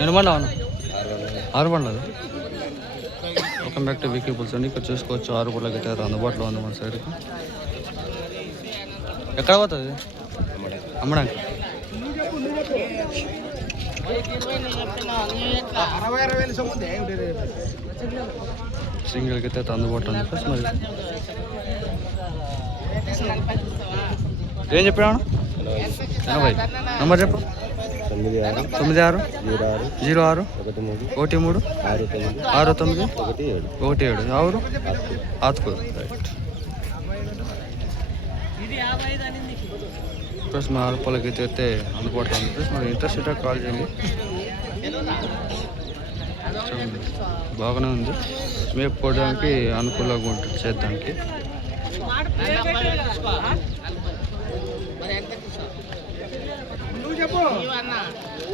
ఎన్ని బండ్లు అవును 6 బండ్లు అది. వెల్కమ్ బ్యాక్ టు వీకీ బుల్స్ అండి. ఇక్కడ చూసుకోవచ్చు 6 బండ్లకి అయితే అందుబాటులో ఉంది మన సైడ్కి. ఎక్కడ పోతుంది అమ్మడానికి? సింగిల్కి అయితే అందుబాటులో ఉంది ప్లస్ మరి ఏం చెప్పాను 80. నెంబర్ చెప్పు. 96 06 13 69 ఎవరు ఆతుకూరు. రైట్. ప్లస్ మా ఆరుపాలకి అయితే అందుబాటులో ఉంది. ప్లస్ మరి ఇంట్రెస్ట్ ఉంటే కాల్ చేయండి. బాగానే ఉంది, మేపుకోవడానికి అనుకూలంగా ఉంటుంది చేద్దానికి.